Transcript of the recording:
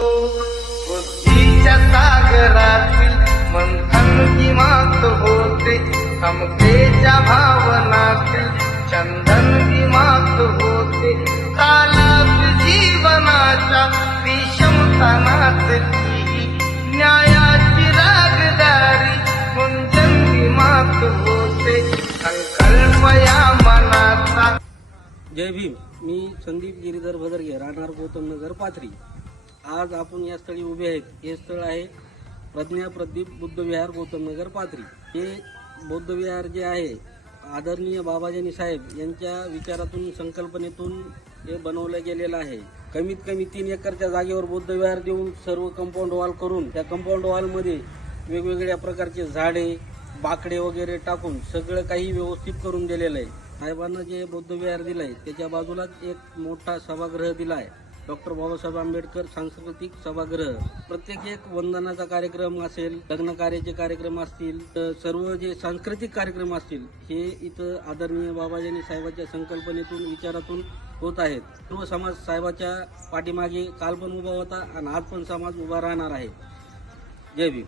बुद्धीच्या सागरातील मंथन किमात होते, समतेच्या भावनातील चंदन किमात होते, कालात जीवनाच्या विषमतानातली न्यायाची रागदारी गुंजन किमात होते, संकल्प या मनाचा. जय भीम. मी संदीप गिरीधर भदरगे, राहणार गौतमनगर पाथरी. आज आपण या स्थळी उभे आहेत. हे स्थळ आहे प्रज्ञा प्रदीप बुद्ध विहार, गौतमनगर पाथरी. हे बौद्ध विहार जे आहे आदरणीय बाबाजानी साहेब यांच्या विचारातून संकल्पनेतून हे बनवलं गेलेलं आहे. कमीत कमी 3 एकरच्या जागेवर बौद्ध विहार देऊन सर्व कंपाऊंड वॉल करून त्या कंपाऊंड वॉलमध्ये वेगवेगळ्या प्रकारचे झाडे बाकडे वगैरे टाकून सगळं काही व्यवस्थित करून दिलेलं आहे. साहेबांना जे बौद्ध विहार दिलंय त्याच्या बाजूलाच एक मोठा सभागृह दिलाय, डॉक्टर बाबासाहेब आंबेडकर सांस्कृतिक सभागृह. प्रत्येक एक वंदनाचा कार्यक्रम असेल, लग्न कार्याचे कार्यक्रम असतील, तर सर्व जे सांस्कृतिक कार्यक्रम असतील हे इथं आदरणीय बाबाजानी साहेबांच्या संकल्पनेतून विचारातून होत आहेत. सर्व समाज साहेबाच्या पाठीमागे काल पण उभा होता आणि आज पण समाज उभा राहणार आहे. जय भीम.